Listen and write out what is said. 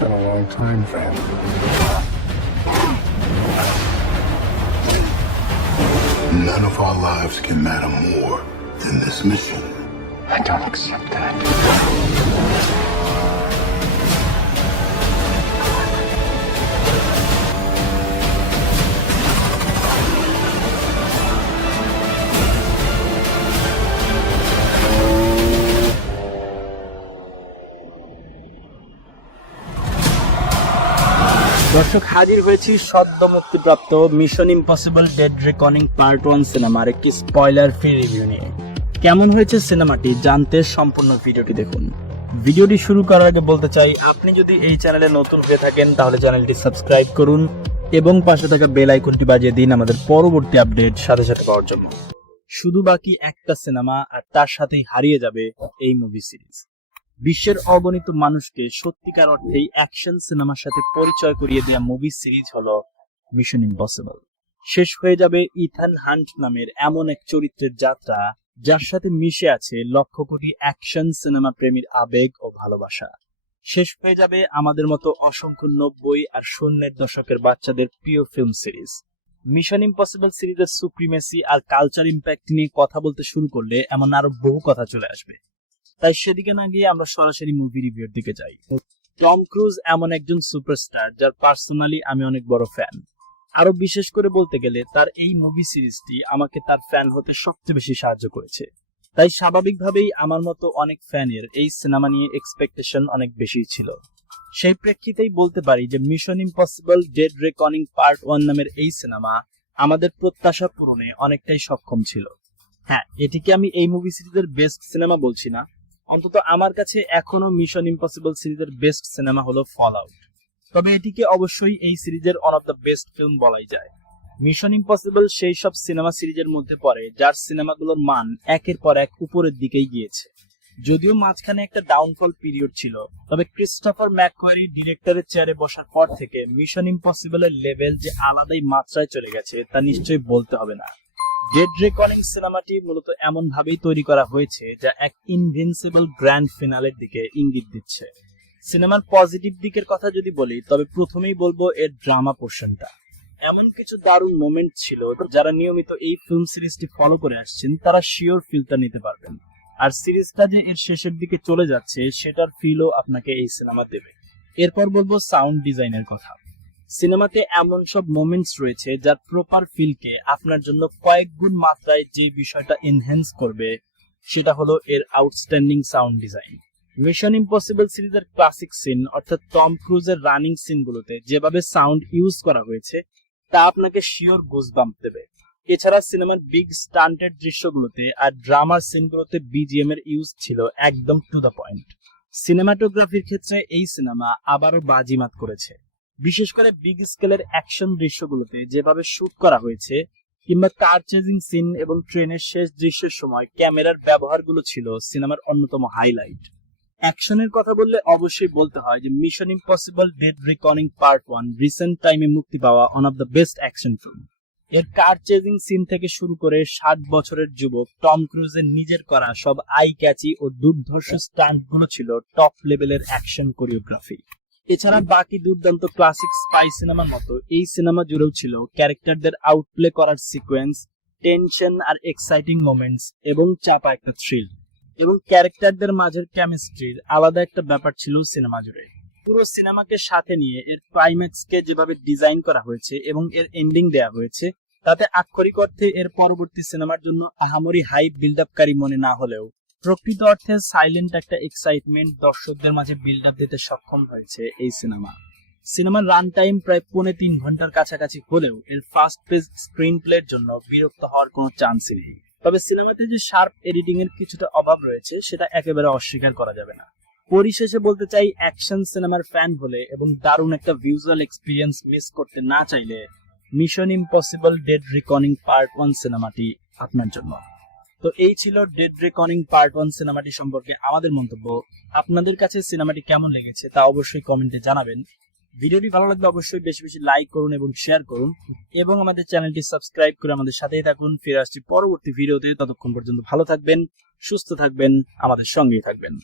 been a long time, fam. None of our lives can matter more than this mission. I don't accept that. দর্শক, হাজির হয়েছি সদ্য মুক্তিপ্রাপ্ত mission impossible dead reckoning part 1 সিনেমার একটি spoiler free review নিয়ে। কেমন হয়েছে সিনেমাটি জানতে সম্পূর্ণ ভিডিওটি দেখুন। ভিডিওটি শুরু করার আগে বলতে চাই, আপনি যদি এই চ্যানেলে নতুন হয়ে থাকেন তাহলে চ্যানেলটি সাবস্ক্রাইব করুন এবং পাশে থাকা বেল আইকনটি বাজিয়ে দিন আমাদের পরবর্তী আপডেট সাথে সাথে পাওয়ার জন্য। শুধু বাকি একটা সিনেমা আর তার সাথেই হারিয়ে যাবে এই মুভি সিরিজ। বিশ্বের অগণিত মানুষকে সত্যিকার অর্থেই অ্যাকশন সিনেমার সাথে পরিচয় করিয়ে দেওয়া মুভি সিরিজ হলো মিশন ইম্পসিবল। শেষ হয়ে যাবে ইথান হান্ট নামের এমন এক চরিত্রের যাত্রা যার সাথে মিশে আছে লক্ষ কোটি অ্যাকশন সিনেমা প্রেমীর আবেগ ও ভালোবাসা। শেষ হয়ে যাবে আমাদের মতো অসংখ্য 90 আর 00 দশকের বাচ্চাদের প্রিয় ফিল্ম সিরিজ। মিশন ইম্পসিবল সিরিজের সুপ্রিমেসি আর কালচার ইম্প্যাক্ট নিয়ে কথা বলতে শুরু করলে এমন আরো বহু কথা চলে আসবে, তাই সেদিকে না গিয়ে আমরা সরাসরি মুভি রিভিউর দিকে যাই। টম ক্রুজ এমন একজন সুপারস্টার যার পার্সোনালি আমি অনেক বড় ফ্যান। আরো বিশেষ করে বলতে গেলে তার এই মুভি সিরিজটি আমাকে তার ফ্যান হতে সবচেয়ে বেশি সাহায্য করেছে। তাই স্বাভাবিকভাবেই আমার মতো অনেক ফ্যানের এই সিনেমা নিয়ে এক্সপেকটেশন অনেক বেশি ছিল। সেই প্রেক্ষিতেই বলতে পারি যে mission impossible dead reckoning part 1 নামের এই সিনেমা আমাদের প্রত্যাশা পূরণে অনেকটাই সক্ষম ছিল। হ্যাঁ, এটিকে আমি এই মুভি সিরিজের বেস্ট সিনেমা বলছি না, অন্তত আমার কাছে এখনো মিশন ইম্পসিবল সিরিজের বেস্ট সিনেমা হলো ফল আউট। তবে এটিকে অবশ্যই এই সিরিজের one of the best film বলাই যায়। মিশন ইম্পসিবল সেই সব সিনেমা সিরিজের মধ্যে পড়ে যার সিনেমাগুলোর মান একের পর এক উপরের দিকেই গিয়েছে। যদিও মাঝখানে একটা ডাউনফল পিরিয়ড ছিল, তবে ক্রিস্টোফার ম্যাককোয়ারি ডিরেক্টরের চেয়ারে বসার পর থেকে মিশন ইম্পসিবলের লেভেল যে আলাদাই মাত্রায় চলে গেছে তা নিশ্চয়ই বলতে হবে না। ডেড রেকনিং সিনেমাটি মূলত এমন ভাবেই তৈরি করা হয়েছে যা এক ইনভিনসিবল গ্র্যান্ড ফিনালের দিকে ইঙ্গিত দিচ্ছে। সিনেমার পজিটিভ দিকের কথা যদি বলি তবে প্রথমেই বলবো এর ড্রামা পোর্শনটা। এমন কিছু দারুণ মোমেন্ট ছিল যারা নিয়মিত এই ফিল্ম সিরিজটি ফলো করে আসছেন তারা শিওর ফিলটা নিতে পারবেন। আর সিরিজটা যে এর শেষের দিকে চলে যাচ্ছে সেটার ফিলও আপনাকে এই সিনেমা দেবে। এরপর বলবো সাউন্ড ডিজাইনের কথা। সিনেমাতে এমন সব মোমেন্টস রয়েছে যার প্রপার ফিলকে আপনার জন্য কয়েক গুণ মাত্রায় যে বিষয়টা এনহ্যান্স করবে সেটা হলো এর outstanding sound design. Mission impossible সিরিজের ক্লাসিক সিন অর্থাৎ টম ক্রুজের রানিং সিনগুলোতে যেভাবে সাউন্ড ইউজ করা হয়েছে তা আপনাকে শিওর গুজবাম্প দেবে। এছাড়া সিনেমার বিগ স্টান্টের দৃশ্যগুলোতে আর ড্রামার সিনগুলোতে বিজিএম এর ইউজ ছিল একদম টু দ্য পয়েন্ট। সিনেমাটোগ্রাফির ক্ষেত্রে এই সিনেমা আবারও বাজিমাত করেছে। বিশেষ করে বিগ স্কেলের অ্যাকশন দৃশ্যগুলোতে যেভাবে শুট করা হয়েছে কিংবা কার চেজিং সিন এবং ট্রেনের শেষ দৃশ্যের সময় ক্যামেরার ব্যবহারগুলো ছিল সিনেমার অন্যতম হাইলাইট। অ্যাকশনের কথা বললে অবশ্যই বলতে হয় যে mission impossible dead reckoning part 1 recent টাইমে মুক্তি পাওয়া one of the best action film. এর কার চেজিং সিন থেকে শুরু করে 60 বছরের যুবক টম ক্রুজের নিজের করা সব আই ক্যাচি ও দুর্ধর্ষ স্টান্টগুলো ছিল টপ লেভেলের অ্যাকশন কোরিওগ্রাফি। এছাড়া বাকি দুর্দান্ত ক্লাসিক স্পাই সিনেমার মতো এই সিনেমা জুড়েও ছিল ক্যারেক্টারদের আউটপ্লে করার সিকোয়েন্স, টেনশন আর এক্সাইটিং মোমেন্টস এবং চাপা একটা থ্রিল। এবং ক্যারেক্টারদের মাঝের কেমিস্ট্রির আলাদা একটা ব্যাপার ছিল সিনেমা জুড়ে। পুরো সিনেমাকে সাথে নিয়ে এর ক্লাইম্যাক্সকে যেভাবে ডিজাইন করা হয়েছে এবং এর এন্ডিং দেয়া হয়েছে তাতে আক্ষরিক অর্থে এর পরবর্তী সিনেমার জন্য আহামরি হাইপ বিল্ড আপকারী মনে না হলেও প্রকৃত অর্থে সাইলেন্ট একটা এক্সাইটমেন্ট দর্শকদের মাঝে বিল্ড আপ দিতে সক্ষম হয়েছে এই সিনেমা। সিনেমার রান টাইম প্রায় 3.5 ঘন্টার কাছাকাছি হলেও এর ফাস্ট পেস স্ক্রিন প্লের জন্য বিরক্ত হওয়ার কোনো চান্সই নেই। তবে সিনেমাতে যে শার্প এডিটিং এর কিছুটা অভাব রয়েছে সেটা একেবারে অস্বীকার করা যাবে না। পরিশেষে বলতে চাই, অ্যাকশন সিনেমার ফ্যান হলে এবং দারুণ একটা ভিজুয়াল এক্সপিরিয়েন্স মিস করতে না চাইলে mission impossible dead reckoning part 1 সিনেমাটি আপনার জন্য। তো এই ছিল ডেড রেকনিং পার্ট 1 সিনেমাটি সম্পর্কে আমাদের মন্তব্য। আপনাদের কাছে সিনেমাটি কেমন লেগেছে তা অবশ্যই কমেন্টে জানাবেন। ভিডিওটি ভালো লাগলে অবশ্যই বেশি বেশি লাইক করুন এবং শেয়ার করুন এবং আমাদের চ্যানেলটি সাবস্ক্রাইব করে আমাদের সাথেই থাকুন। ফিরে আসছি পরবর্তী ভিডিওতে, ততক্ষণ পর্যন্ত ভালো থাকবেন, সুস্থ থাকবেন, আমাদের সঙ্গেই থাকবেন।